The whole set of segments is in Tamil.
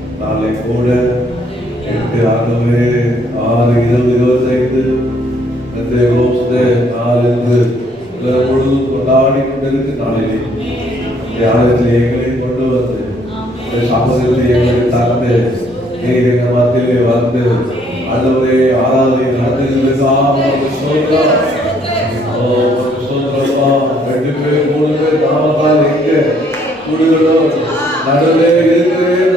நாளை கூட 8 ஆகவே 6 25 பொழுதும் கொண்டாடி கொண்டிருக்கு நாளிலே தியானத்தில் எங்களை கொண்டு வந்து சமூகத்தில் எங்களை தந்து எங்கள் மத்தியிலே வந்து ஆண்டவரே ஆராதனை நடத்துகிறதுக்காக ரெண்டு பேர் 3 பேர் நாமத்தால் எங்கே கூடுதலும் நடுவே இருக்கிறேன்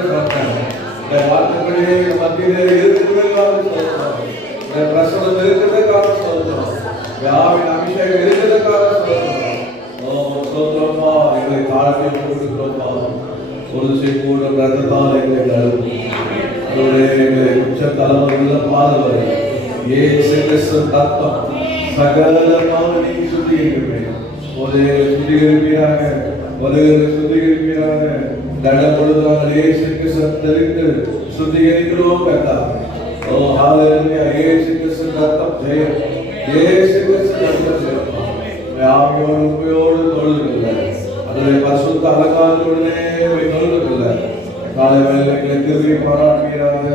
வார்த்தைகளே மத்தியிலே இருக்கிறதுக்காக பிரசனம் இருக்கிறதுக்காக சொல்றோம் யாவின் அபிஷேகம் இருக்கிறதுக்காக சொல்றோமா எங்களை தாழ்த்தி கொடுக்கிறோமா ஒரு செய்கூட ரத்தத்தால் எங்களை கழுவும் எங்களை உச்ச தலைமுறையில பாதுகாப்பு இயேசு கிறிஸ்துவின் ரத்தம் சகலமாக நீ சுத்திகரிக்கிறேன் ஒரே சுத்திகரிப்பீராக ஒரே சுத்திகரிப்பீராக தடம் பொழுதாக இயேசு கிறிஸ்துவின் தெரிந்து சுத்திகரிக்கிறோம் கர்த்தா ஓ ஹalleluya இயேசு கிறிஸ்துவின் ரத்தம் ஜெயம் இயேசு கிறிஸ்துவின் ரத்தம் ஜெயம் ஆவியோடு உயிரோடு தொழுதுகொள்ள அதுவே பரிசுத்த அலங்காரத்தோடே தொழுதுகொள்ள காலை வேளையிலே கிருபை பாராட்டுவீராக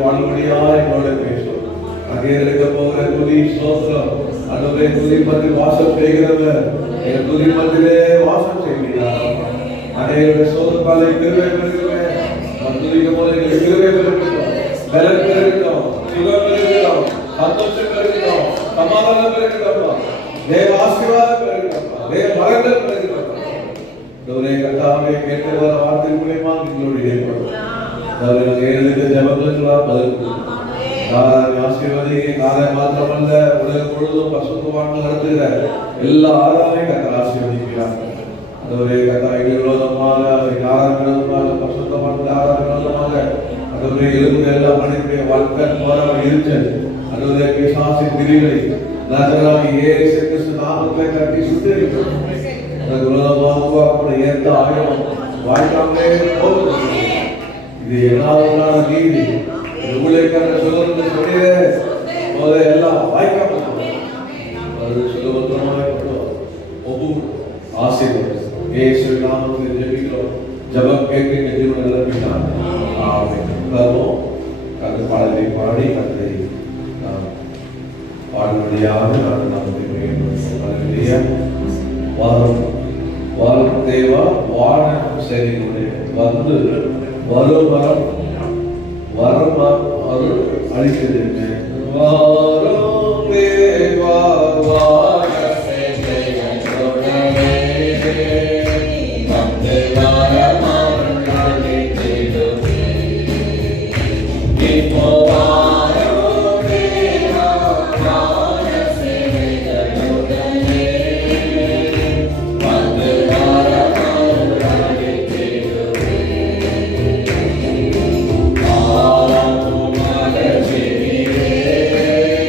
பாடும்படியாய் என்னோட பேசும் அங்கே இருக்க போகிற துதி ஸ்தோத்திரம் அதுவே துதி பற்றி வாசம் செய்கிறவர் என் துதி பற்றிலே வாசம் செய்கிறார் அநேக சோதனை கிருபை பெறுகிறேன் துதிக்கும் போது எங்களுக்கு கிருபை பெறுகிறோம் பலன் பெறுகிறோம் சுகம் பெறுகிறோம் சந்தோஷம் பெறுகிறோம் சமாதானம் பெறுகிறோம் தேவ ஆசீர்வாதம் பெறுகிறோம் தேவ வரங்கள் பெறுகிறோம் தோரே கர்த்தாவே கேட்ட வார்த்தை மூலமா எங்களுடைய தோரே எழுதிய ஜெபங்களுக்கெல்லாம் பதில் ஆசீர்வதிங்க காலை மாத்திரமல்ல உலக பொழுதும் பசுத்தமான நடத்துகிற எல்லா ஆராதனை கர்த்தர் ஆசீர்வதிக்கிறார் தோரே கர்த்தா எங்கள் விரோதமாக ஆராதனை பசுத்தமான ஆராதனை விரோதமாக அதுவே எழுபது எல்லாம் மனிதனுடைய வாழ்க்கை போராமல் இருந்தது அதுவே பிசாசின் பிரிவை நகராகி இயேசு கிறிஸ்து நாமத்தை கட்டி சுட்டரிக்கிறோம் ஏற்ற ஆயுதம் வாழ்க்காமலே போகுது இது எல்லாருமான நீதி உங்களுக்கான சுதந்திர சொல்லிட போத எல்லாம் வாய்க்காம அது சுதந்திரமாக ஒவ்வொரு ஆசீர்வாதம் இயேசு நாமத்தில் ஜெபிக்கிறோம் ஜெபம் கேட்கிற ஜீவன் நிரப்பினார் ஆமென் கதை பாடலை பாடி கதை பாடுபடியாக நான் நமக்கு வாழும் தேவா வான சேனைகளுடைய வந்து வருவரம் வர அழித்ததுமே வாரும் தேவா வார Amen.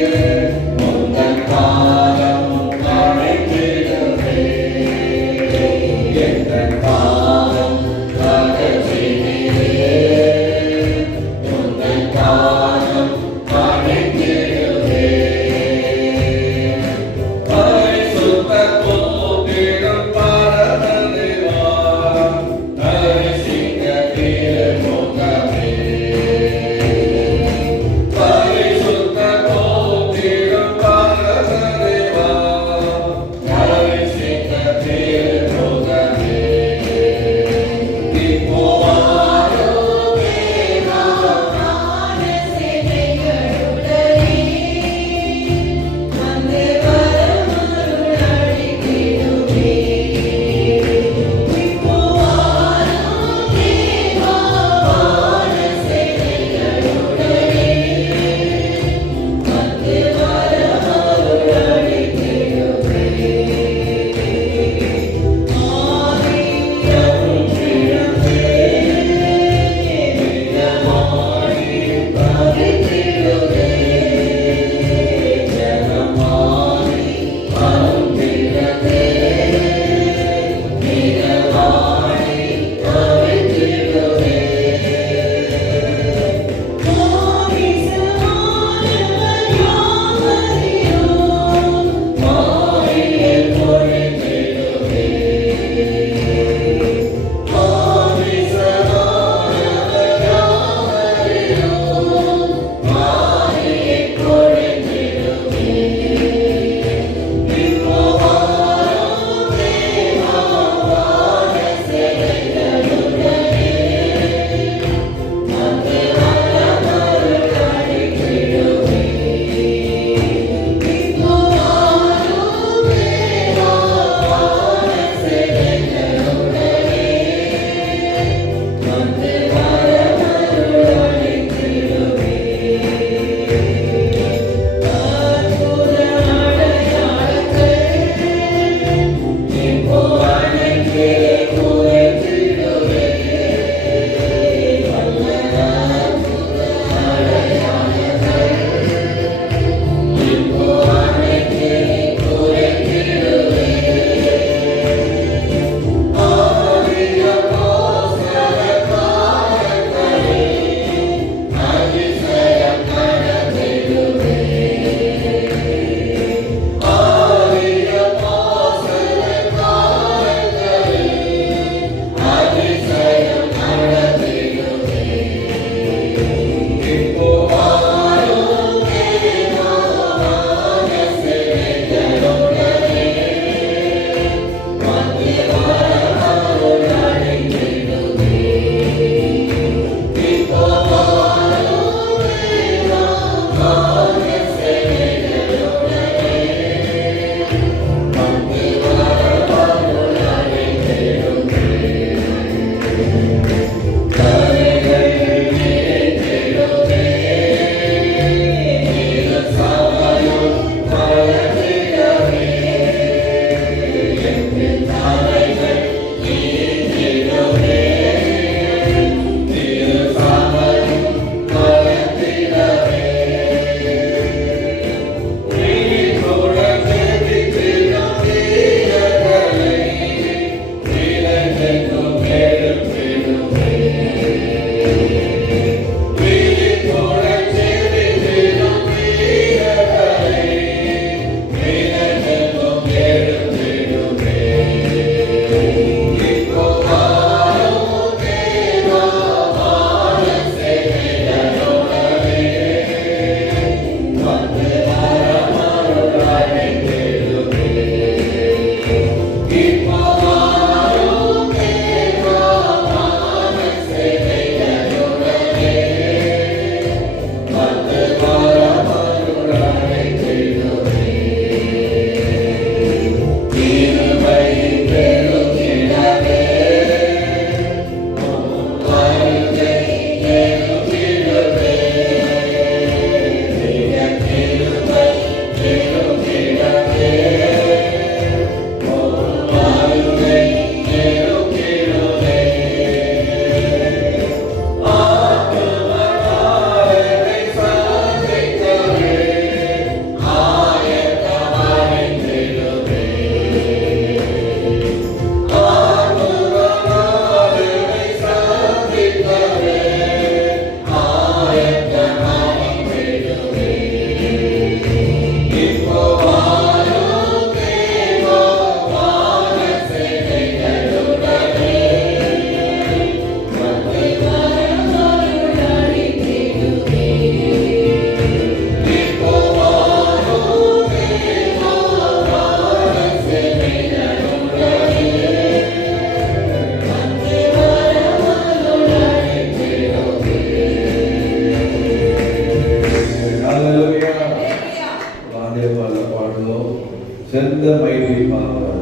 Send the mighty power,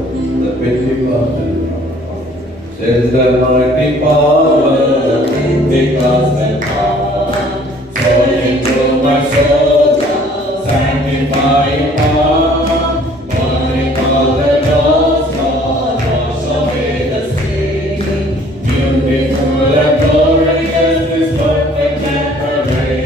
the Pentecost. Send the mighty power, the Pentecost power. Falling through my soul, sanctifying power. Burning all the doors, Lord, wash away the stain. Beautiful and glorious, this perfect Nazarene.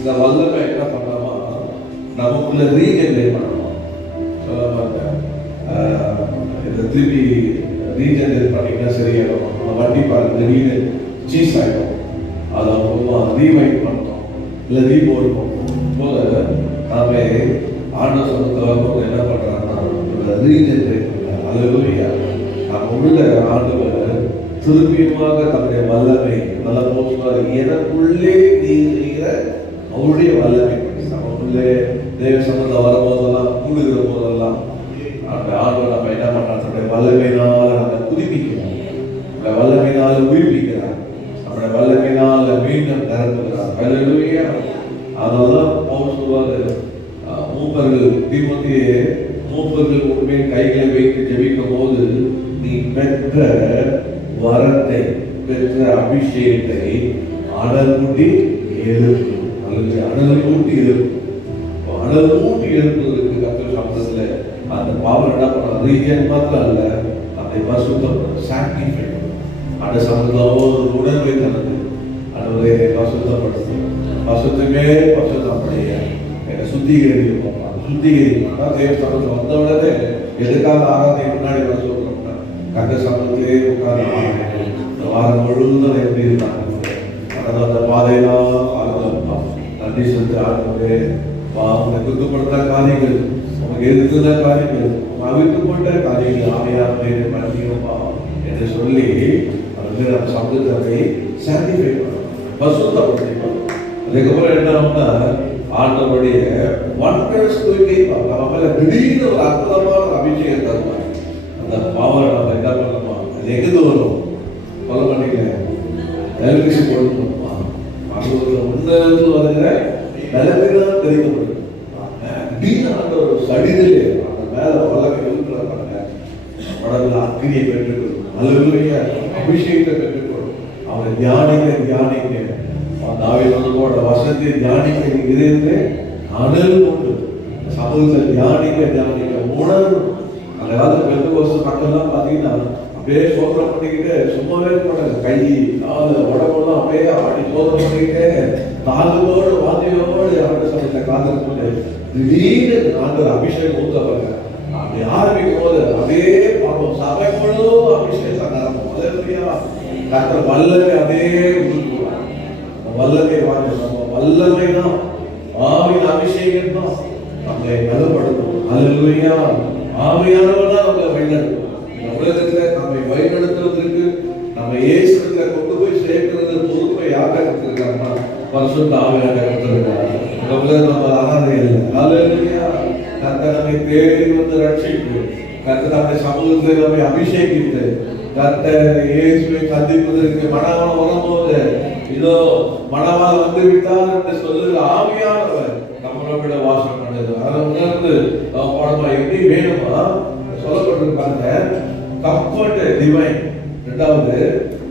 இந்த வல்லமை என்ன பண்ணலாமா, நமக்குள்ள ரீஜெனரேட் பண்ணணும். இந்த திருப்பி ரீஜெனரேட் பண்ணிங்கன்னா சரியாயிடும். வட்டி பாருங்க, திடீர்னு சீஸ் ஆகிடும். அதை அப்புறமா ரீவைட் பண்ணணும், இல்லை ரீபோர்ட் பண்ணணும் போல நாம ஆண்டவர் சொன்னதாக என்ன பண்ணுறாங்கன்னா ரீஜெனரேட் பண்ண. அல்லேலூயா. நம்ம உள்ள ஆண்டவர் திருப்பியுமாக தன்னுடைய வல்லமை நல்ல போச்சுவார். எனக்குள்ளே நீ செய்கிற அவருடைய வல்லமை நமக்குள்ளே தேவ சம்பந்தம் வரும்போதெல்லாம் கூடுகிற போதெல்லாம் அந்த ஆண்டவர் நம்ம என்ன பண்றாங்க, தன்னுடைய வல்லமையினால் நம்ம புதுப்பிக்கிறார், நம்முடைய வல்லமையினால் உயிர்ப்பிக்கிறார், நம்முடைய வல்லமையினால் மீண்டும் நிரப்புகிறார். அல்லேலூயா. அதனால்தான் பவுல் சொல்வாரு, மூப்பர்கள் தீமோத்தேயே, மூப்பர்கள் உண்மையை கைகளை வைத்து ஜெபிக்கும் போது நீ பெற்ற வரத்தை, பெற்ற அபிஷேகத்தை அனல் மூட்டி எழுப்பு. அனல் மூட்டி எழுப்பு. அனல் மூட்டி எழுப்புவதற்கு கர்த்தர் சம்பந்தத்துல அந்த பவர் என்ன பண்ண, ரீஜன் மாத்திரம் அல்ல, அதை பரிசுத்தம் சாக்ரிஃபை அந்த சம்பந்தம் உணர்வை தனது அதை பரிசுத்தப்படுத்து. பசுத்தமே பசுத்தப்படைய என்னை சுத்திகரிக்கும். சுத்திகரிக்கும் தேவ சம்பந்தம் வந்த உடனே எதுக்காக ஆராதனை முன்னாடி வர சொல்றோம்னா கர்த்த சம்பந்தத்திலே உட்கார்ந்து வாரம் முழுவதும் எப்படி இருந்தாங்க அந்த பாதையெல்லாம் ஆரம்பம் நன்றி செலுத்த ஆரம்பே உனக்கு துக்கப்படுத்த காரியங்கள், உனக்கு எதிர்க்கிற காரியங்கள், அவிழ்க்கப்பட்ட காரியங்கள் ஆமையாமே மன்னியுமா என்று சொல்லி வந்து நம்ம சம்பந்தத்தை சாட்டிஃபை பண்ணணும், பசுத்தப்படுத்திக்கணும். அதுக்கப்புறம் என்ன ஆகும்னா ஆண்டவருடைய ஒண்டர்ஸ் தூக்கி நம்ம மேல திடீர்னு ஒரு அற்புதமான அபிஷேகம் தருவார். அந்த பவர் நம்ம என்ன பண்ணணுமா, அது எங்கிருந்து வரும் சொல்ல மாட்டீங்க, எலக்ட்ரிசிட்டி போடணுமா, அது ஒரு உன்னதத்துல வருகிற நிலைமைதான் தெரிவிக்கப்படும். ஒரு சடிதிலே அந்த மேல வல்லமை இருக்கிறாங்க, உடம்புல அக்னியை பெற்றுக்கொள்ளும், அல்லேலூயா, அபிஷேகத்தை பெற்றுக்கொள்ளும். அவனை தியானிக்க தாவீதோட வசனத்தை தியானிக்க இதயத்திலே அனல் உண்டு. சமூகத்தை தியானிக்க உணர்வு. அந்த காலத்துல பெந்தெகோஸ்து மக்கள்லாம் பாத்தீங்கன்னா அப்படியே சோதனை பண்ணிக்கிட்டு சும்மாவே போனாங்க, கை கால உடம்பெல்லாம் அப்படியே ஆடி சோதனை பண்ணிக்கிட்டே தாகத்தோடு வாந்தியோடு ஆண்டு சமயத்தை காத்திருக்கோம். திடீர்னு ஆண்டவர் அபிஷேகம் ஊத்தப்படுங்க. அப்படி ஆரம்பிக்கும் போது அப்படியே பார்ப்போம், சபை முழுவதும் அபிஷேகம் ஆரம்பம். கர்த்தர் வல்லமை அதே வல்லமை வாங்க. நம்ம வல்லமை தான், ஆவியின் அபிஷேகம் தான் நம்மளை பலப்படுத்தும். அல்லேலூயா. ஆவியானவர் தான் நம்மளை வழிநடத்தும். இந்த உலகத்துல நம்மை வழிநடத்துவதற்கு நம்ம இயேசுல கொண்டு போய் சேர்க்கிறது பொறுப்பை யார்கிட்ட கொடுத்திருக்காங்கன்னா பரிசுத்த ஆவியானவர் கொடுத்திருக்காரு. இந்த உலகம் நம்ம அனாதை இல்லை. அல்லேலூயா. கர்த்தர் நம்மை தேடி வந்து ரட்சித்து, கர்த்தர் நம்மை சமூகத்தை நம்மை அபிஷேகித்து, கர்த்தர் இயேசுவை சந்திப்பதற்கு மணவாளன் வரும்போது இதோ மணவாளன் வந்து விட்டார் என்று சொல்லுகிற ஆவியானவர் நம்மளோட வாசம் பண்ணது. அதை உணர்ந்து போனமா எப்படி வேணுமா சொல்லப்பட்டிருக்காங்க. Comfort divine. இரண்டாவது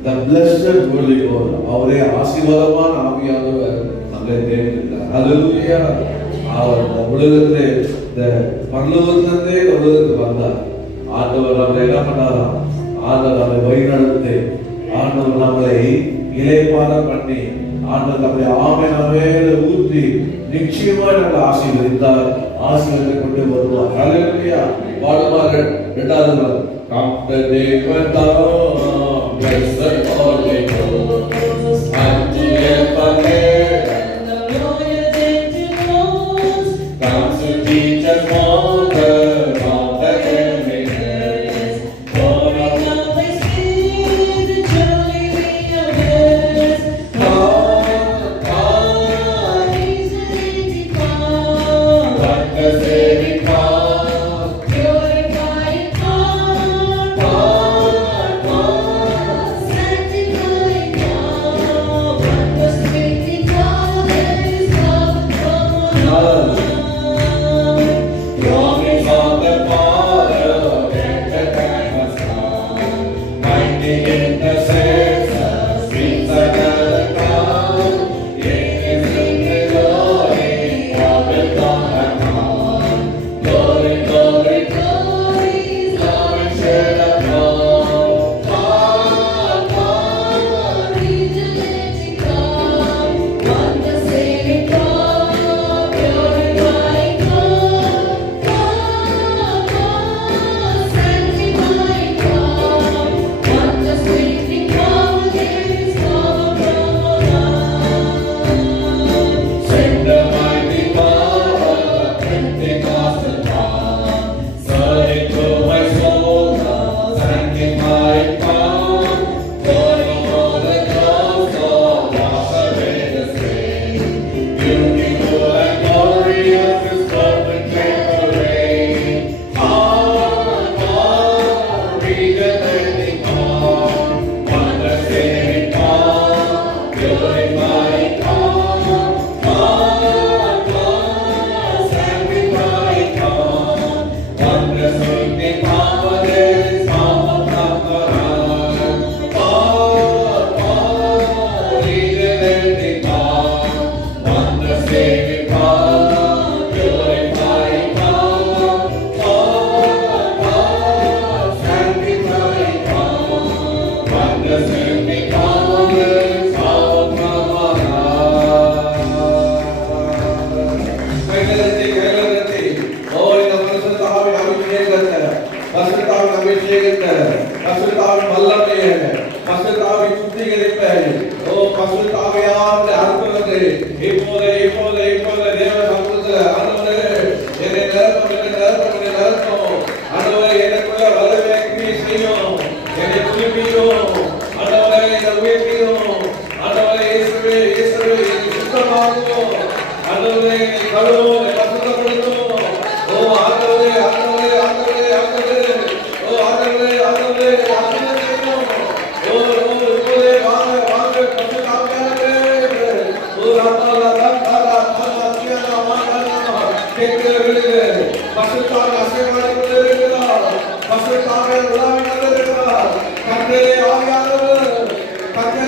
the blessed Holy Ghost. அவரே ஆசீர்வாதமான ஆவியானவர் நம்மை தேடினார். அல்லேலூயா. அவர் இந்த உலகத்திலே இந்த பரலோகத்திலிருந்தே உலகத்துக்கு வந்தார். ஆண்டவர் நம்மளை என்ன பண்ணாராம்? ஆண்டவர் நம்மை வழிநடத்தி, ஆண்டவர் நம்மளை இளைப்பாற பண்ணி, ஆண்டவர் நம்மை ஆமென் ஊற்றி நிச்சயமாக நம்மளை ஆசீர்வதித்தார். ஆசீர்வதித்து கொண்டு வருவார். அல்லேலூயா. பாடுவார் இரண்டாவது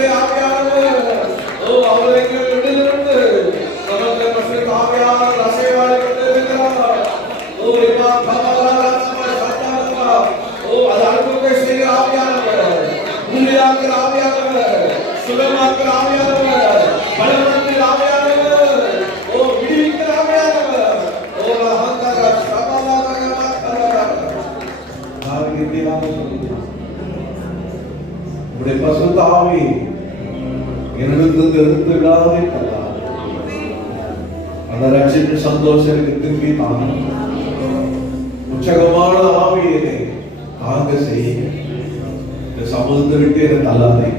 கர்த்தரே ஆவியானவர் அவரை விடுதலிருந்து நமக்கு பரிசுத்த ஆவியானவர் அசைவாடி கொண்டிருக்கிறார். இமா கமலா ரசம சத்தம அது அற்புதத்தை செய்கிற ஆவியானவர், உண்மையாக்கிற ஆவியானவர், சுகமாக்கிற ஆவியானவர், பலப்படுத்துகிற ஆவியானவர், விடுவிக்கிற ஆவியானவர். அகங்கார உடைய பசுத்த ஆவி என்னிடத்திலிருந்து எடுத்து விடாதே தந்தார். அந்த ரட்சிப்பு சந்தோஷம் எனக்கு திரும்பி தாங்க. உற்சாகமான ஆவியை தாங்க செய்ய இந்த சமூகத்தை விட்டு எனக்கு தள்ளாதே.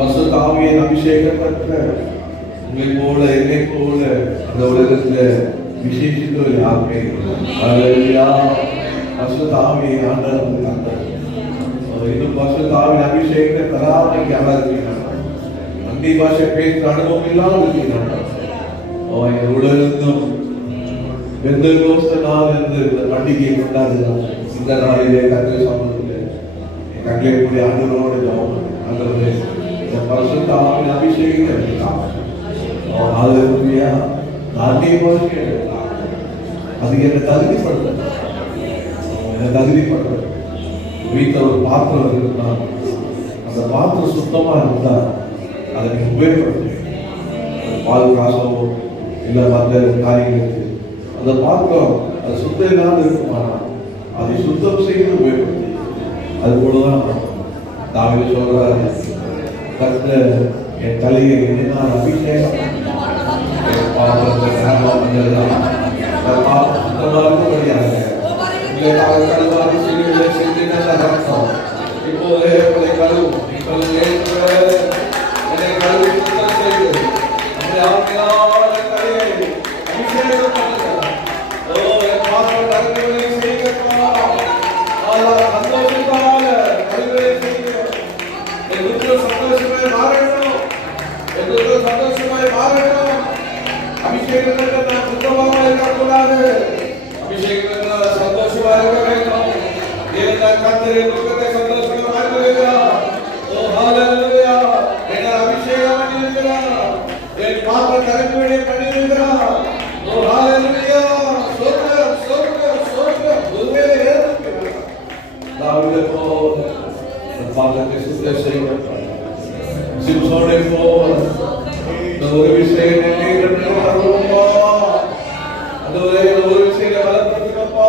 பசுத்த ஆவியை அபிஷேகம் பெற்ற உங்களை போல என்னை போல அந்த உலகத்துல விசேஷித்து யாருமே பசுத்த ஆவியை ஆண்டவருக்கு தந்தார். இன்னும் பசுத்த ஆவியின் அபிஷேகத்தை தராத யாரா இருக்கிறாங்க, அந்தி பாஷை பேசுற அனுபவம் இல்லாமல் இருக்கிறாங்க. உலகம் எந்த கோஸ்த நாள் என்று இந்த பண்டிகையை கொண்டாடுகிறாங்க. இந்த நாளிலே கத்திரை சமூகத்திலே கட்டளைக்கூடிய ஆண்டவரோடு ஆண்டவரே இந்த பசுத்த ஆவியின் அபிஷேகத்தை எடுத்தாங்க. ஹalleluya நானே போய் அது என்ன தகுதிப்படுத்த வீட்டில் ஒரு பாத்திரம் இருக்குன்னா அந்த பாத்திரம் சுத்தமா இருந்தா அதை நீங்க உபயோகப்படுத்த பால் காசவோ இல்லை மற்ற காரியங்களுக்கு அந்த பாத்திரம் அது சுத்தம் இல்லாத இருக்குமானா அதை சுத்தம் செய்து உபயோகப்படுத்தி அது போலதான் தாவீது சொல்றாரு, கர்த்தர் என் தலையை எண்ணினால் அபிஷேகம் பாத்திரத்தை இப்போதே உங்களை கழுவும் சந்தோஷமாய் மாறணும், சந்தோஷமாய் மாறணும். அபிஷேகங்கள் நான் சுத்தமாக இருக்கக்கூடாது, அபிஷேகங்கள் சந்தோஷமாக இருக்க வேண்டும். தேவன் கர்த்தரே துக்கத்தை சந்தோஷமாக மாற்றுகிறார். ஹalleluya என்ன அபிஷேகம் பண்ணியிருக்கிறார், என் பாத்திர கரங்களை பண்ணியிருக்கிறார். ஹalleluya சோத்ரம் சோத்ரம் சோத்ரம் உண்மையிலே ஏற்றுக்கிறார். தாவீது போல பாத்திரத்தை சுத்தம் செய்வார். சிம்சோனை போல ஒரு விஷயம் அந்த ஒரு விஷயம் பலப்படுத்துங்கப்பா.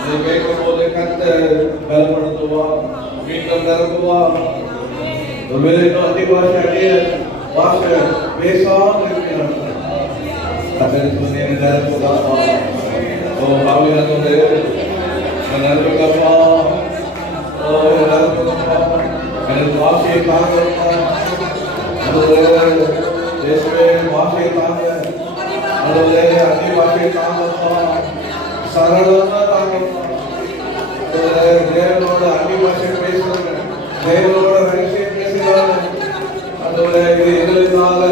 இதை கேட்கும் போது கர்த்தர் பலப்படுத்துவா, மீண்டும் நிரப்புவா. அதி பாஷை பேசாம இருக்கிறார் நிரப்புதாப்பா. நிரப்புங்கப்பா, நிரப்புங்கப்பா, எனக்கு பாஷையை தாங்கப்பா. தேசமே பாஷையை தாங்க, அதுவே அந்தி பாஷையை தாங்கப்பா, சரளமா தாங்கப்பா. தேவனோட அந்தி பாஷை பேசுறாங்க, தேவனோட ரகசியம் பேசுறாங்க. அதுவே இது எங்களுக்காக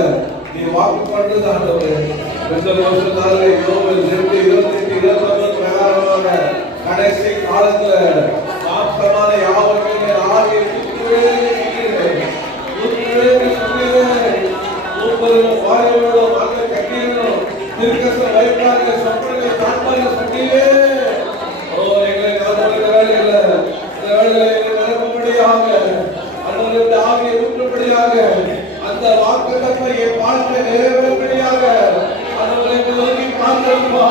நீ வாக்கு பண்றது ஆண்டவரே. இந்த வருஷத்தால 28 பிரகாரமாக கடைசி காலத்துல சாட்சமான யாவருமே ஆகிய வாயோட வாங்க கட்டிடணும் திருக்கச வயக்காக சொப்பனை தாழ்பாக சட்டியே. எங்களை நிரப்பும்படியாக அண்ணனுடைய ஆவியை ஊற்றும்படியாக அந்த வாக்குத்தத்தம் என் வாழ்க்கை நிறைவேறும்படியாக அண்ணனை நோக்கி பார்க்கிறோமா.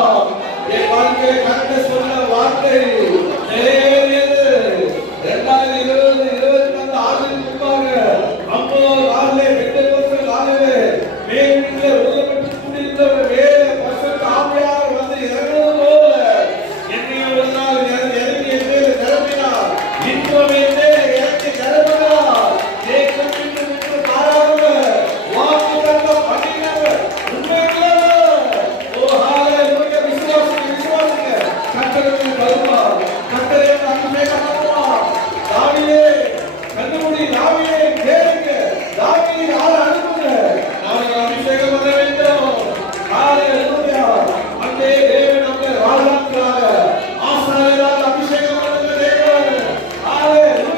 என் வாழ்க்கை கண்ட சொன்ன வார்த்தை நிறைவேறியது. 2020 ஆண்டிற்கு முன்பாக 50 நாளிலே 2 வருஷம் நாளிலே மேலே உதவப்பட்டு கூடியிருந்த வேலை பரிசுத்த ஆவியானவர் வந்து இறங்குவது போல என்னையும் ஒரு நாள் இறங்கி என் மேலே நிரப்பினார். இன்றும் என் மேலே இறங்கி நிரப்பினார். தேசம் விட்டு மாறாதவர், வாக்கு தத்தம் பண்ணினவர், உண்மையுள்ளவர். ஹalleluya விசுவாசிங்க கர்த்தருக்கு வருவார், கர்த்தரே அபிஷேகம் பண்ணுவார். தாவீதே கண்ணுமூடி தாவீதே கேளுங்க, தாவீது ஆள அனுப்புங்க, நான் அபிஷேகம் பண்ண வேண்டும். ஹalleluya அங்கே தேவன் நம்மை வாழ்வாக்குகிறார். ஆசாரியரால் அபிஷேகம் பண்ணுங்க தேவன். ஹalleluya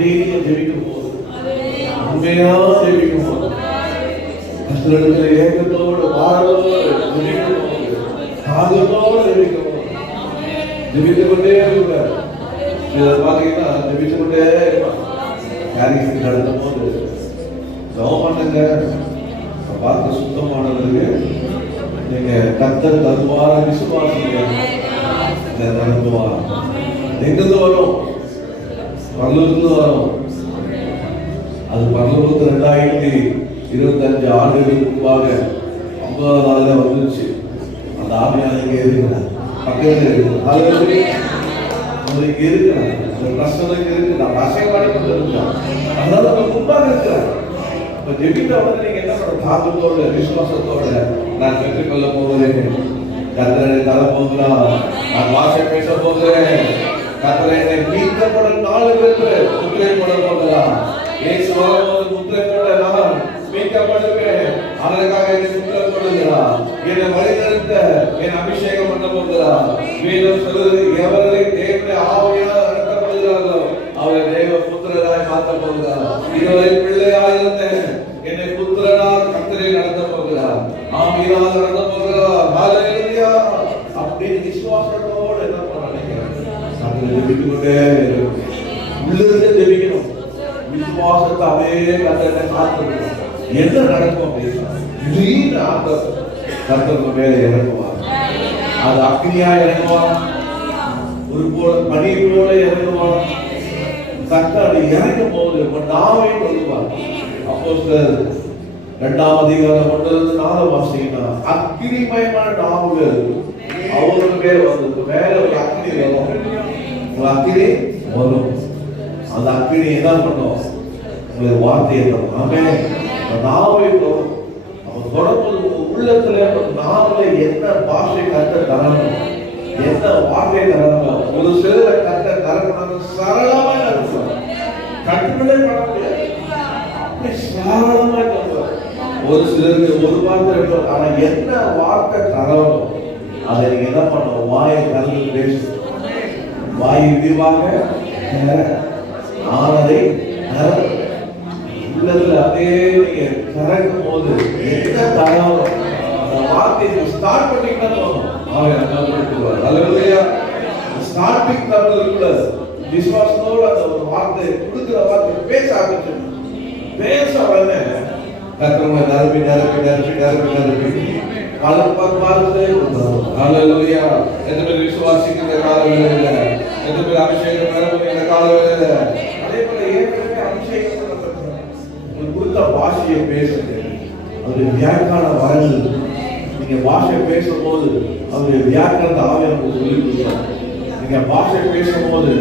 அப்படியே ஜெபிக்கும் போது, உண்மையா ஜெபிக்கும் போது, கஷ்டத்துல ஏக்கத்தோடு வாழோடு ஜெபிக்கும் போது, தாகத்தோடு ஜெபிக்கும் போது, ஜெபித்துக் கொண்டே இருக்கிறார். இதை பாத்தீங்கன்னா ஜெபித்துக் கொண்டே காரியத்தை நடத்தும் போது ஜெபம் பண்ணுங்க. பார்த்து சுத்தமானதுக்கு நீங்க கர்த்தர் தருவார விசுவாசிங்க. நடத்துவார். எங்கிருந்து வரும்? பரலோகத்திலிருந்து வரும். அது பரலோகத்தில் 2025 ஆண்டுகளுக்கு முன்பாக 50 நாள்ல வந்துருச்சு. அந்த ஆவியானங்க இருக்கிறார், பக்கத்தில் இருக்கிறார், உங்களுக்கு இருக்கிறார், அந்த பிரசனுக்கு இருக்கிறார், அசைவாடி கொண்டு இருக்கிறார். அதனால நம்ம முன்பாக இருக்கிறார். இப்ப ஜெபித்த உடனே நீங்க என்ன பண்ண? தாக்கத்தோட விசுவாசத்தோட நான் பெற்றுக்கொள்ள போகிறேன், கர்த்தரை தர போகிறார், நான் வாசை பேச போகிறேன், கர்த்தரை என்னை மீட்கப்படும் நாளுக்கு முத்திரை போட போகிறார். இயேசு வரும்போது முத்திரை போட நான் மீட்கப்படுவேன், அதற்காக என்னை முத்திரை போடுகிறார், என்னை வழிநடத்த என் அபிஷேகம் பண்ண போகிறார். வேதம் சொல்லுது, எவரை தேவனுடைய ஆவியால் நடத்தப்படுகிறார்களோ அவரை தேவ புத்திரராய் மாற்ற போகிறார். இதுவரை பிள்ளையாய் இருந்தேன், என்னை புத்திரனார் கர்த்தரை நடத்த போகிறார், ஆவியால் நடத்த போகிறார். ஹல்லேலூயா. அப்படின்னு விசுவாசத்தோடு என்ன பண்ணீங்க? நாங்கள் ஜெபித்துக்கொண்டே உள்ளிருந்து ஜெபிக்கணும். விசுவாசத்தை அப்படியே கர்த்தரை காத்துக்கணும். என்ன நடக்கும் அப்படின்னா திடீர்னு ஆண்டவர் கர்த்தருக்கு மேலே இறங்குவார். அது அக்னியா இறங்குவார், ஒரு போல பனி போல இறங்குவார். கர்த்தர் இறங்கும் போது நாவே சொல்லுவார். அப்போஸ்தலர் 2ஆம் அதிகாரம் 1-4 வாசிங்கன்னா அக்னிமயமான நாவுகள் அவருக்கு மேல வந்து மேல ஒரு அக்னி வரும். ஒரு அக்னி வரும். அந்த அக்னி என்ன பண்ணும்? ஒரு வார்த்தையை தரும். ஆமென். நாவை தரும். அவன் தொடர்பு உள்ளத்துல நாவுல என்ன பாஷை கர்த்தர் தரணும், என்ன வார்த்தை தரணும். ஒரு சிலரை கர்த்தர் தரணும் சரளமா நடக்கும், கட்டுகளே பண்ண முடியாது, அப்படி சரளமா தருவார். ஒரு சிலருக்கு ஒரு வார்த்தை இருக்கும், ஆனா என்ன வார்த்தை தரணும் அதை நீங்க என்ன பண்ணணும்? வாயை திறந்து பேசணும். வாய் விரிவாக ஆனதை உள்ளத்துல அப்படியே நீங்க திறக்கும் போது என்ன தரணும் அந்த வார்த்தையை ஸ்டார்ட் பண்ணிக்கிட்டா போதும். ஹல்லேலூயா. ஸ்டார்டிங் தரதுக்குள்ள விசுவாசத்தோட அந்த ஒரு வார்த்தை கொடுக்கிற வார்த்தை பேச ஆரம்பிச்சு பேச உடனே கர்த்தரை நிரப்பி நிரப்பி நிரப்பி நிரப்பி நிரப்பி பார்த்துட்டே கொடுத்தாங்க. ஹல்லேலூயா. எந்த பேர் விசுவாசிக்கிற கால வேலையில, எந்த பேர் அபிஷேகம் பெறப்படுகிற கால வேலையில, அதே போல ஏற்கனவே அபிஷேகம் உங்களுக்கு கொடுத்த பாஷையை பேசுங்க. அவருடைய வியாக்கியான வரங்கள் நீங்க பாஷை பேசும்போது அவருடைய வியாக்கியானத்தை ஆவியானவர் சொல்லி கொடுத்தாங்க. நீங்க பாஷை பேசும்போது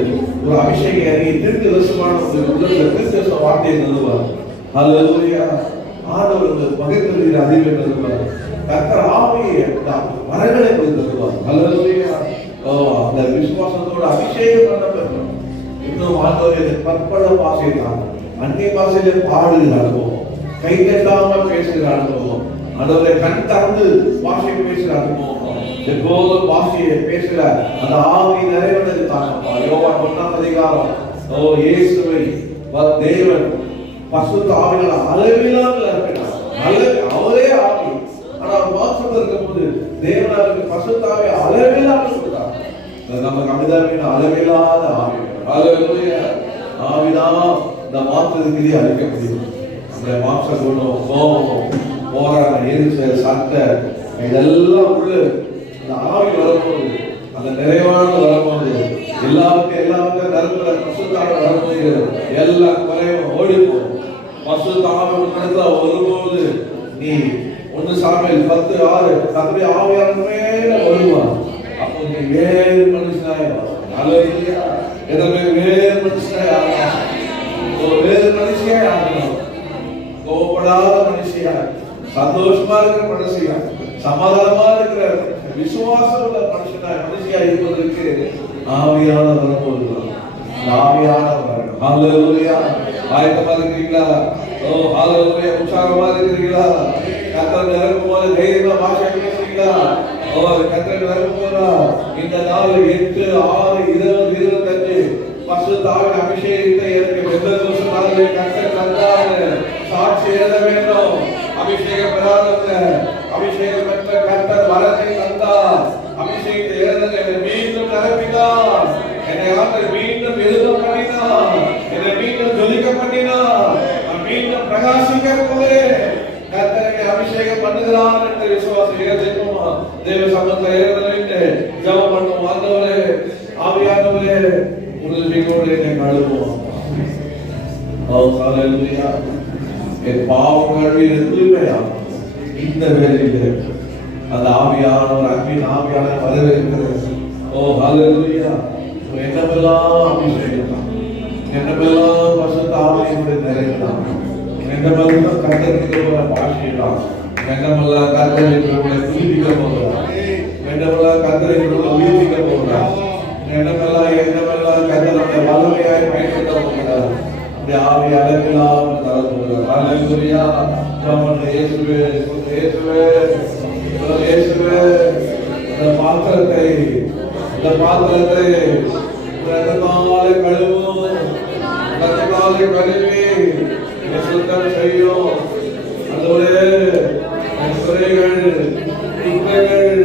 ஒரு அபிஷேகம் இறங்கி திருட்டு ரசமான உள்ளத்துல திருட்டு வார்த்தையை தருவார். ஹல்லேலூயா. ஆண்டவர் பகிர்ந்து அதிகம் தருவார். கர்த்தர் ஆவியை வரங்களை தருவார். ஹல்லேலூயா. அந்த விசுவாசத்தோட அபிஷேகம் பண்ணப்படும். இன்னும் ஆண்டவர் பற்பல பாஷை தான், அந்நிய பாஷையில பாடுகிற அனுபவம், கை தட்டாம பேசுகிற அனுபவம், ஆண்டவரை கண் திறந்து பாஷை பேசுகிற அனுபவம், எப்போதும் பாஷையை பேசுகிற அந்த ஆவி நிறைவேறதுக்காக யோவான் 1ஆம் அதிகாரம் இயேசுவை தேவன் பசுத்த ஆவியால் அளவில்லாமல் இருக்கிறார். அவரே ஆவி, ஆனா அவர் மாம்சத்தில் இருக்கும்போது தேவனாருக்கு பசுத்த ஆவி அளவில்லாமல் கொடுத்தார். நமக்கு அமிதாவின் அளவில்லாத ஆவி. ஹல்லேலூயா. ஆவிதான் இந்த மாம்சத்துக்கு அழிக்க முடியும். அந்த மாம்ச குணம், கோபம், போராட்டம், எரிச்சல், சண்டை இதெல்லாம் உள்ள அந்த ஆவி வரும்போது, அந்த நிறைவான வரும்போது, எல்லாருக்கும் நறுப்புற பசுத்தாவை வரும்போது எல்லாம் குறையும் ஓடி போகும். பசுத்தாவை வரும்போது நீ 1 சாமுவேல் 10:6 கர்த்தருடைய ஆவியான மேல வருவார். அப்போ நீ வேறு மனுஷனாய் ஹல்லேலூயா. எதமே வேறு மனுஷனாய் ஆகணும். வேறு மனுஷியாய் ஆகணும். கோபப்படாத மனுஷியா, சந்தோஷமா இருக்கிற மனுஷியா, சமாதானமா இருக்கிற விசுவாசம் உள்ள மனுஷியா இருப்பதற்கு ஆவியான வரப்போகிறார். ஆவியான வரணும். ஹல்லேலூயா. ஆயத்தமா இருக்கிறீங்களா? ஹல்லேலூயா. உற்சாகமா இருக்கிறீங்களா? கர்த்தர் நிரப்பும் போது தைரியமா பாஷை பேசுறீங்களா? கர்த்தர் நிரப்பும் போதா இந்த நாள் 8, 6, 20, 25 பசுத்த ஆவியின் அபிஷேகத்தை எனக்கு ஆண்டவரே கர்த்தர் தந்தாரு சாட்சி எழுத வேண்டும். அபிஷேகம் பெறாதவங்க அபிஷேகம் பெற்ற கர்த்தர் வரத்தை தந்தார். அபிஷேகத்தை எழுதுங்க. மீண்டும் நிரப்பினார். என்னை ஆண்டவர் மீண்டும் எழுத பண்ணினார். என்னை மீண்டும் ஜொலிக்க பண்ணினார். நான் மீண்டும் பிரகாசிக்க போகிறேன். கர்த்தரை அபிஷேகம் பண்ணுகிறார் என்று விசுவாசம் ஏறதுமா தேவ சமூகத்தில் ஏறதுன்னு ஜெபம் பண்ணும். ஆண்டவரே ஆவியானவரே உறுதியோடு என்னை கழுவுவோம். ஹalleluya. என் பாவங்கள் தூய்மையா இந்த வேளையிலே அந்த ஆவியானவர் அன்பின் ஆவியானவர் வரவேற்கிறது. ஓ ஹalleluya. என்னமெல்லாம் அபிஷேகம் என்னமெல்லாம் பரிசுத்த ஆவியினுடைய நிறைவுதான் என்னமெல்லாம் கர்த்தருக்கு போற பாஷைதான் என்னமெல்லாம் கர்த்தருக்கு உங்களை துதிக்க போகிறார். என்னமெல்லாம் கர்த்தருக்கு உங்களை உயிர்ப்பிக்க போகிறார். என்னமெல்லாம் கர்த்தருடைய வல்லமையாய் பயன்படுத்த போகிறார். இந்த ஆவி அளவில்லாமல் தர போகிறார். ஹalleluya. ஜெபம் இயேசுவே இயேசுவே இயேசுவே. இந்த பாத்திரத்தை ரத்தத்தாலே கழுவும். ரத்தத்தாலே கழுவி சுத்தம் செய்யும். அதுவே குறைகள் குற்றங்கள்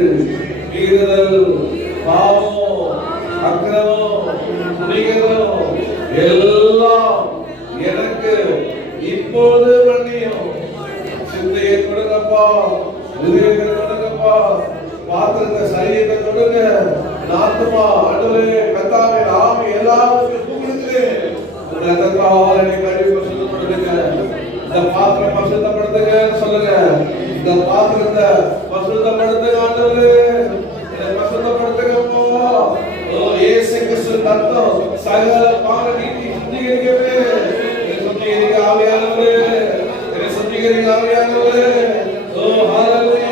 மீறுதல் பாவம் அக்கிரமம் துணிகரம் எல்லாம் எனக்கு இப்போது பண்ணியும். சிந்தையை கொடுங்கப்பா, உதயத்தை கொடுங்கப்பா, பாத்திரத்தை சரீரத்தை கொடுங்க. ஆத்துமா ஆண்டவரே கர்த்தாவே ஆவி எல்லாருக்கும் கூப்பிடுகிறேன். ரத்தத்தால் என்னை கழுவி பரிசுத்தப்படுத்துங்க. இந்த பாத்திரம் பரிசுத்தப்படுத்துங்க சொல்லுங்க. இந்த பாத்திரத்தை பரிசுத்தப்படுத்துங்க ஆண்டவரே. இதை பரிசுத்தப்படுத்துங்கப்பா. ஓ இயேசு கிறிஸ்து ரத்தம் சகல பாவ நீக்கி சுத்திகரிக்கவே. என்னை சுத்திகரிக்க ஆவியானவரே, என்னை சுத்திகரிக்க ஆவியானவரே. ஓ ஹalleluya.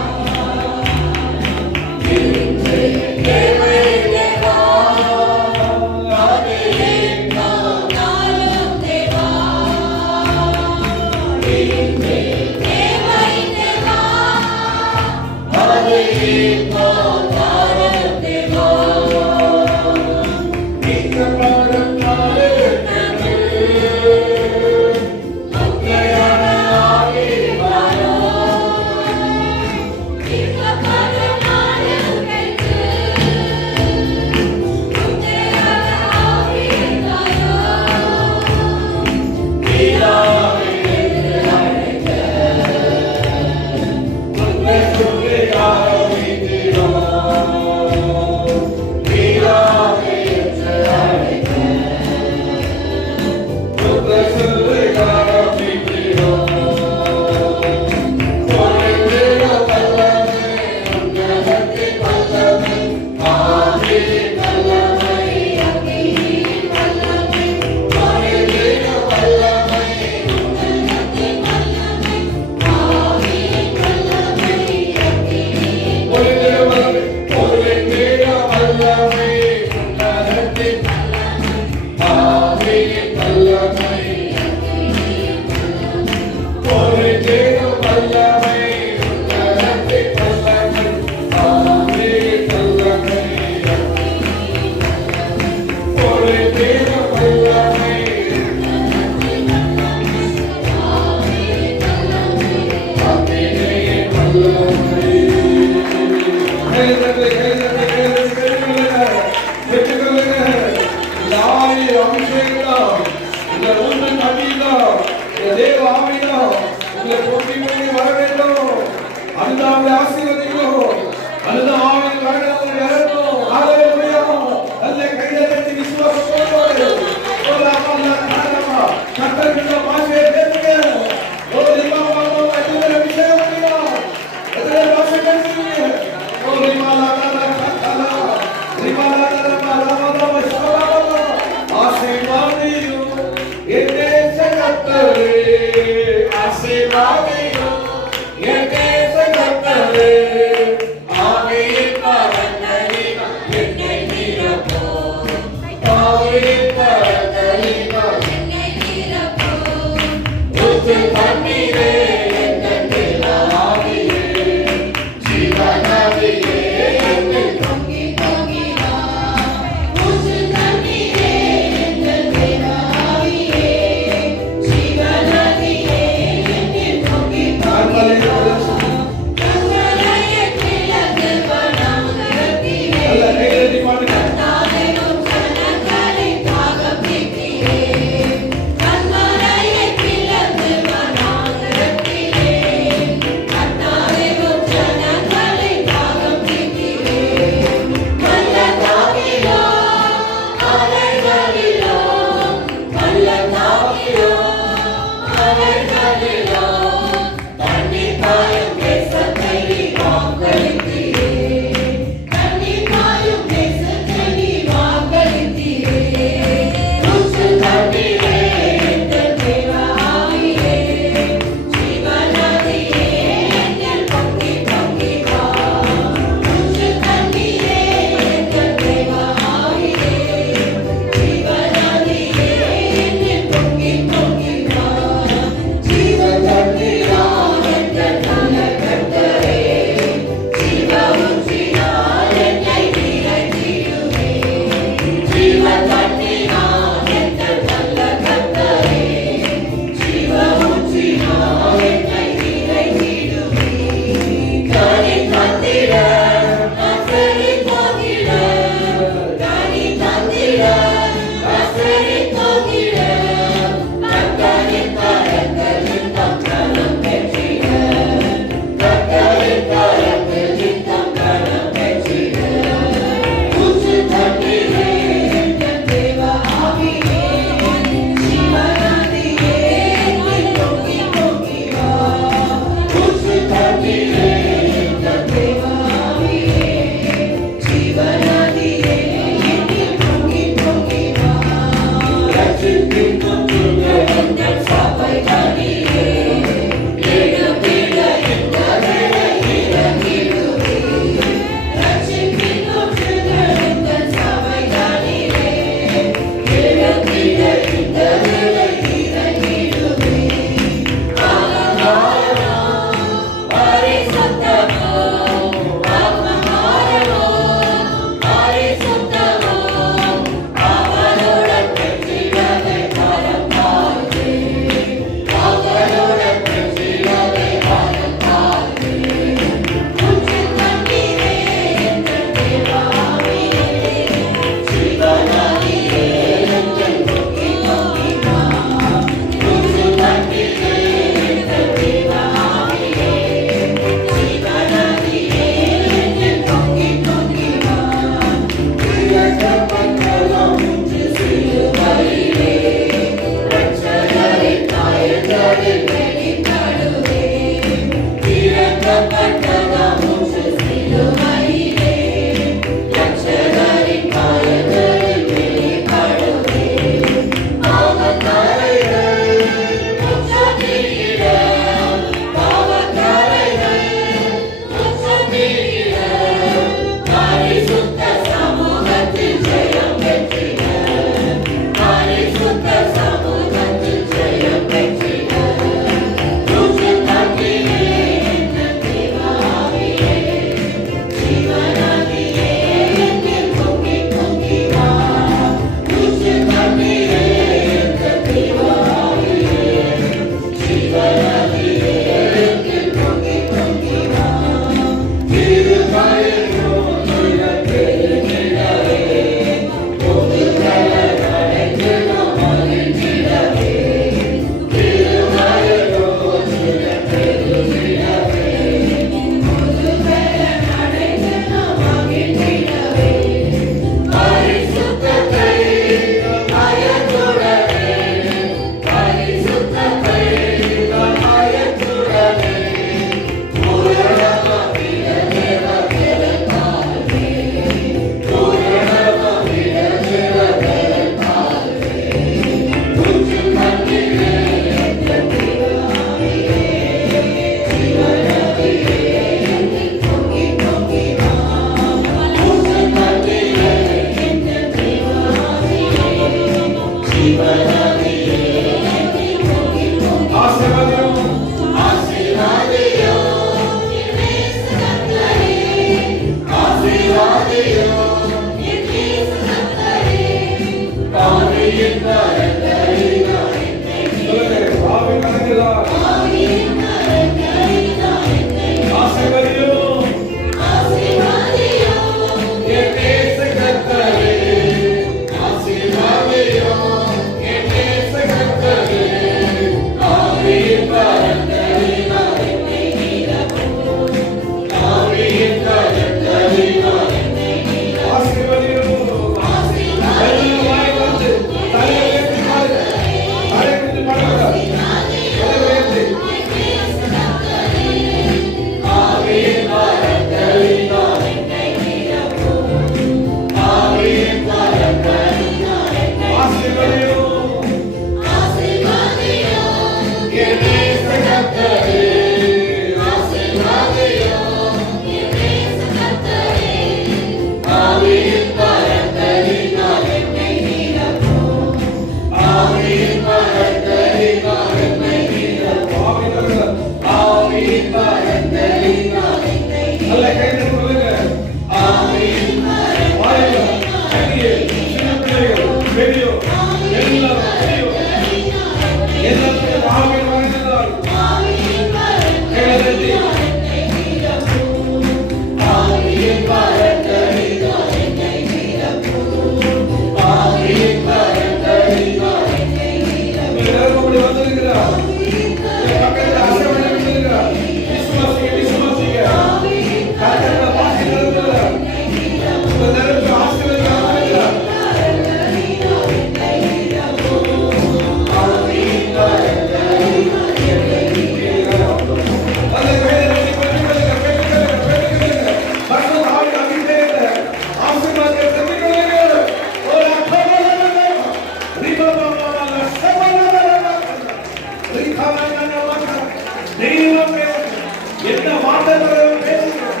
வார்த்தைகளை பேசுகிறேன்.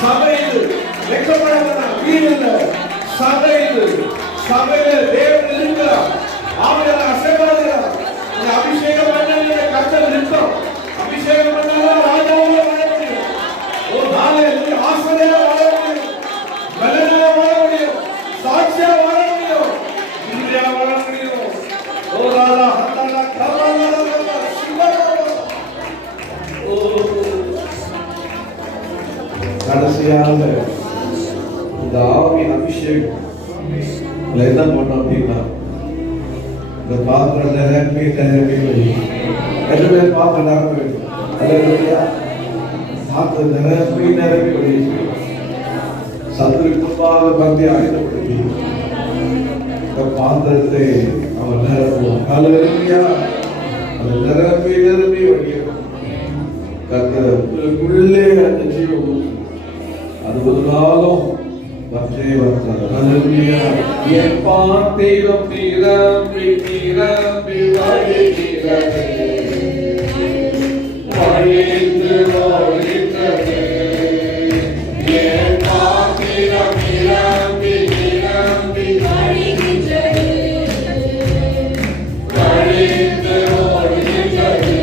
சபையில் வெட்கப்படாத வீடில் சபையில தேவன் இருக்கிறார். ஆவியானவர் அசைவாடுகிறார். இந்த அபிஷேகம் பண்ணாலே கர்த்தர் நிற்கும். அபிஷேகம் பண்ணாலே ராஜாவே வாழ முடியும். ஓ ஹalleluya, ஆசையா வாழ முடியும், பலனா வாழ முடியும், சாட்சியா வாழ முடியும், இந்தியா வாழ முடியும். ஓ ராஜா ஹத்தலா கவலா சிவரா. ஓ கடைசியாக இந்த ஆவியின் அபிஷேகம் என்ன பண்ணோம் அப்படின்னா, இந்த பாத்திரம் நிரம்பி எல்லாமே பாத்திரம் நிரம்பி பாத்திரம் நிரம்பி சத்துரு முன்பாக பந்தி ஆயுதப்படுத்தி இந்த பாத்திரத்தை அவன் நிரப்புவோம். ஹல்லேலூயா. அது நிரம்பி வடியும். கர்த்தர் உங்களுக்குள்ளே அந்த ஜீவம் அது ஒரு நாளும் வந்தே வந்தார். ஹல்லேலூயா. என் பாத்திரம் நிரம்பி வழிகிறது, வழிந்து ஓடுகிறது. என் பாத்திரம் நிரம்பி வழிகிறது, வழிந்து ஓடுகிறது.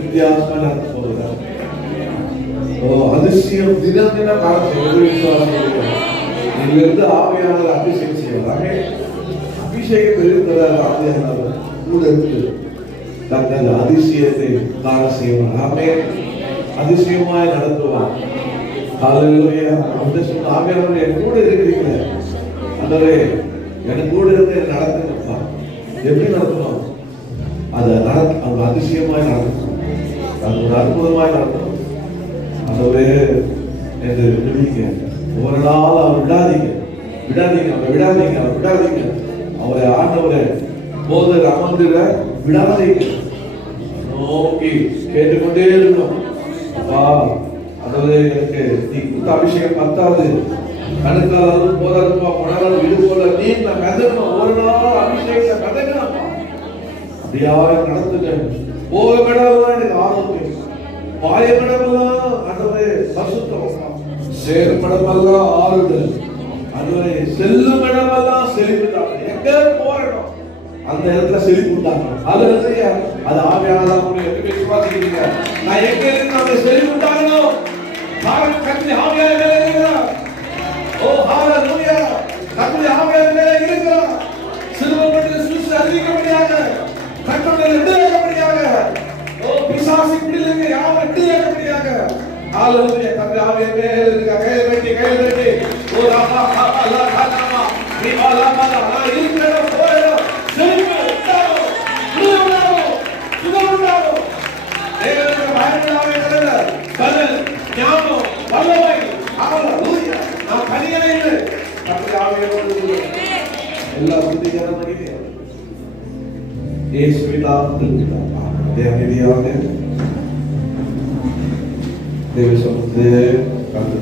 வித்தியாசமா நடந்து போகிறார். அதிசயம் தினம் தினம் காலம் இங்கிருந்து ஆவியானவர் அபிஷேகம் செய்வாங்க. அபிஷேகம் இருக்கிறார் ஆவியானவர் கூட இருக்கு தங்கள் அதிசயத்தை காண செய்வார். ஆமே அதிசயமாய் நடத்துவார். ஹல்லேலூயா. அந்த சொன்ன ஆவியானவர் என் கூட இருக்கிறீங்க அந்தவே என் கூட இருந்து நடத்துங்கப்பா. எப்படி நடத்தணும்? அதை அவங்க அதிசயமாய் நடத்தணும். அது ஒரு அற்புதமாய் நடத்தணும். அந்தவே என்று விடுவீங்க. ஒவ்வொரு நாள் அவர் விடாதீங்க அவர் விடாதீங்க. அவரை ஆண்டவரை போதர் அமர்ந்திட விடாதீங்க. நோக்கி கேட்டுக்கொண்டே இருக்கணும். அப்பா அதாவது எனக்கு நீ கொடுத்த அபிஷேகம் பத்தாவது, கணக்காவது போதாதுப்பா, மணாலும் இது போல நீ நான் கதக்கணும். ஒரு நாள் அபிஷேகத்தை கதக்கணும். அப்படியாக நடத்துங்க. போகப்படாதான் எனக்கு ஆரோக்கியம், பாயப்படமெல்லாம் அந்தவே பசுத்தம், சேர்ப்படமெல்லாம் ஆறுதல், அதுவே செல்லும் இடமெல்லாம் செழிப்புட்டாங்க. எங்க போறோம் அந்த இடத்துல செழிப்புட்டாங்க. அது ஆவியானதான் எப்படி விசுவாசிக்கிறீங்க? நான் எங்க இருந்து அந்த செழிப்புட்டாங்களோ கத்திரி ஆவியான இருக்கிறார். ஓ ஹalleluya. கத்திரி ஆவியான இருக்கிறார். சிலுவையில் சுசு அறிவிக்கப்படியாக கத்தருடைய விடுதலையாக ஓ பிசாசு பிடிலங்க யார் விடுதலையாக ஹalleluya. கத்திரி ஆவியான இருக்கிறார். கையில் வெட்டி ஓ ராமா ஹalala ஹalama நீ ஹalama நான் இருக்கிறேன் போறேன் செழிப்பு உண்டாகும், உண்டாகும், சுகம் உண்டாகும். தேவனுடைய வார்த்தையாவே கடல கடல் ஞானம் வல்லமை ஹalleluya. நான் கனியனே இல்லை கத்திரி ஆவியான எல்லா புத்தியான மகிமையா இயேசுவின் நாமத்தில் தேவனியாக தேவ சமூகத்திலே கலந்து